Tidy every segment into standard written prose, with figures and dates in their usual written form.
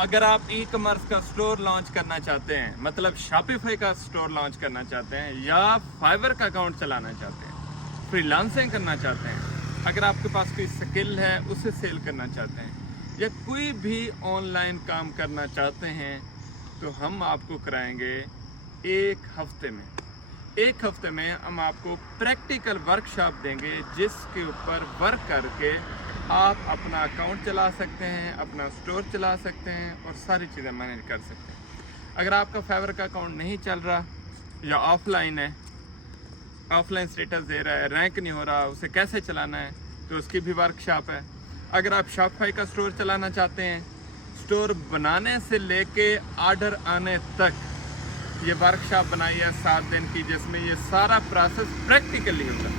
अगर आप e commerce का स्टोर लॉन्च करना चाहते हैं, मतलब शॉपिफाई का स्टोर लॉन्च करना चाहते हैं, या फाइवर का अकाउंट चलाना चाहते हैं, फ्रीलांसिंग करना चाहते हैं, अगर आपके पास कोई स्किल है उसे सेल करना चाहते हैं, या कोई भी ऑनलाइन काम करना चाहते हैं, तो हम आपको कराएंगे एक हफ्ते में हम आपको प्रैक्टिकल वर्कशॉप देंगे, जिसके ऊपर वर्क करके आप अपना अकाउंट चला सकते हैं, अपना स्टोर चला सकते हैं और सारी चीज़ें मैनेज कर सकते हैं। अगर आपका फाइवर का अकाउंट नहीं चल रहा या ऑफलाइन है, ऑफलाइन स्टेटस दे रहा है, रैंक नहीं हो रहा, उसे कैसे चलाना है, तो उसकी भी वर्कशॉप है। अगर आप शॉपिफाई का स्टोर चलाना चाहते हैं, स्टोर बनाने से लेके ऑर्डर आने तक ये वर्कशॉप बनाई है 7 दिन की, जिसमें ये सारा प्रोसेस प्रैक्टिकली होगा।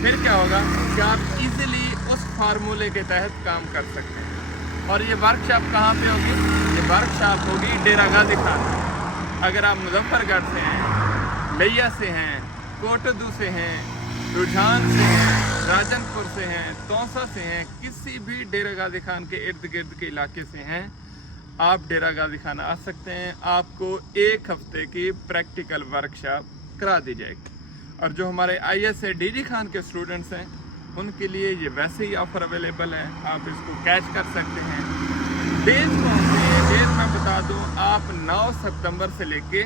फिर क्या होगा कि आप इजीली उस फार्मूले के तहत काम कर सकते हैं। और ये वर्कशॉप कहाँ पे होगी? ये वर्कशॉप होगी डेरा गाजी खान में। अगर आप मुजफ्फरगढ़ से हैं, लिया से हैं, कोटद्दू से हैं, रुझान से हैं, राजनपुर से हैं, तौसा से हैं, किसी भी डेरा गाजी खान के इर्द गिर्द के इलाके से हैं, आप डेरा गाजी खान आ सकते हैं। आपको एक हफ्ते की प्रैक्टिकल वर्कशॉप करा दी जाएगी। और जो हमारे ISA DG खान के स्टूडेंट्स हैं, उनके लिए ये वैसे ही ऑफ़र अवेलेबल है, आप इसको कैच कर सकते हैं। डेज कौन सी है? डेज मैं बता दूं, आप 9 सितंबर से लेके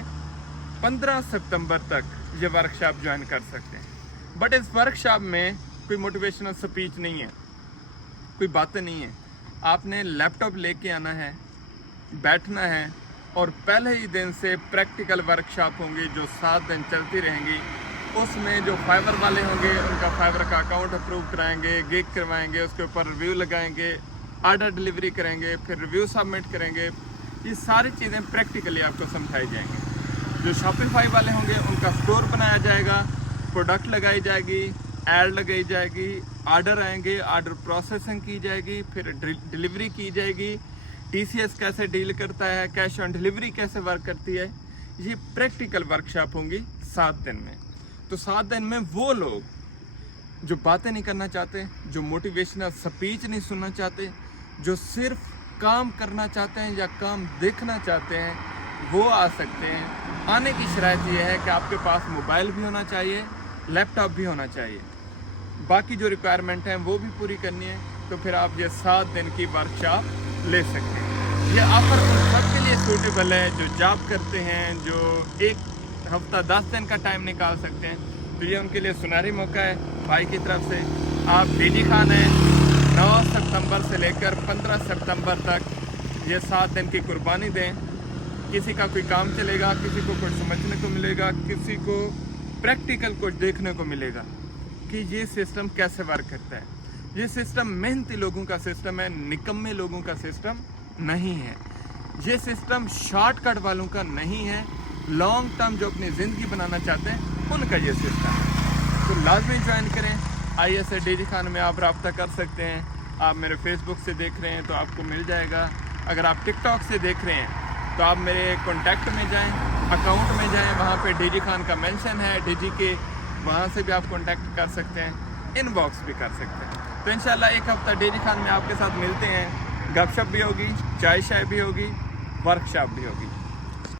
15 सितंबर तक ये वर्कशॉप ज्वाइन कर सकते हैं। बट इस वर्कशॉप में कोई मोटिवेशनल स्पीच नहीं है, कोई बातें नहीं है। आपने लैपटॉप लेके आना है, बैठना है, और पहले ही दिन से प्रैक्टिकल वर्कशॉप होंगी जो 7 दिन चलती रहेंगी। उसमें जो फाइवर वाले होंगे उनका फाइवर का अकाउंट अप्रूव कराएंगे, गिग करवाएंगे, उसके ऊपर रिव्यू लगाएंगे, ऑर्डर डिलीवरी करेंगे, फिर रिव्यू सबमिट करेंगे। ये सारी चीज़ें प्रैक्टिकली आपको समझाई जाएंगी। जो शॉपिफाई वाले होंगे उनका स्टोर बनाया जाएगा, प्रोडक्ट लगाई जाएगी, ऐड लगाई जाएगी, ऑर्डर आएंगे, ऑर्डर प्रोसेसिंग की जाएगी, फिर डिलीवरी की जाएगी, TCS कैसे डील करता है, कैश ऑन डिलीवरी कैसे वर्क करती है। ये प्रैक्टिकल वर्कशॉप होंगी 7 दिन में। तो 7 दिन में वो लोग जो बातें नहीं करना चाहते, जो मोटिवेशनल स्पीच नहीं सुनना चाहते, जो सिर्फ काम करना चाहते हैं या काम देखना चाहते हैं, वो आ सकते हैं। आने की शर्त यह है कि आपके पास मोबाइल भी होना चाहिए, लैपटॉप भी होना चाहिए। बाकी जो रिक्वायरमेंट हैं वो भी पूरी करनी है, तो फिर आप ये 7 दिन की वर्कशॉप ले सकते हैं। ये ऑफ़र उन सब के लिए सूटेबल है जो जॉब करते हैं, जो एक हफ्ता 10 दिन का टाइम निकाल सकते हैं। तो ये उनके लिए सुनहरी मौका है भाई की तरफ से। आप DG खान हैं, 9 सितंबर से लेकर 15 सितंबर तक ये 7 दिन की कुर्बानी दें। किसी का कोई काम चलेगा, किसी को कुछ समझने को मिलेगा, किसी को प्रैक्टिकल कुछ देखने को मिलेगा कि ये सिस्टम कैसे वर्क करता है। ये सिस्टम मेहनती लोगों का सिस्टम है, निकम्मे लोगों का सिस्टम नहीं है। ये सिस्टम शॉर्टकट वालों का नहीं है, लॉन्ग टर्म जो अपनी ज़िंदगी बनाना चाहते हैं उनका ये सिस्टम है। तो लाजमी ज्वाइन करें। ISA DG खान में आप रब्ता कर सकते हैं। आप मेरे फेसबुक से देख रहे हैं तो आपको मिल जाएगा। अगर आप टिकटॉक से देख रहे हैं तो आप मेरे कॉन्टैक्ट में जाएँ, अकाउंट में जाएँ, वहाँ पे DG खान का मेंशन है DG के, वहाँ से भी आप कॉन्टैक्ट कर सकते हैं, इनबॉक्स भी कर सकते हैं। तो इंशाल्लाह एक हफ्ता DG खान में आपके साथ मिलते हैं। गपशप भी होगी, चाय शाय भी होगी, वर्कशॉप भी होगी।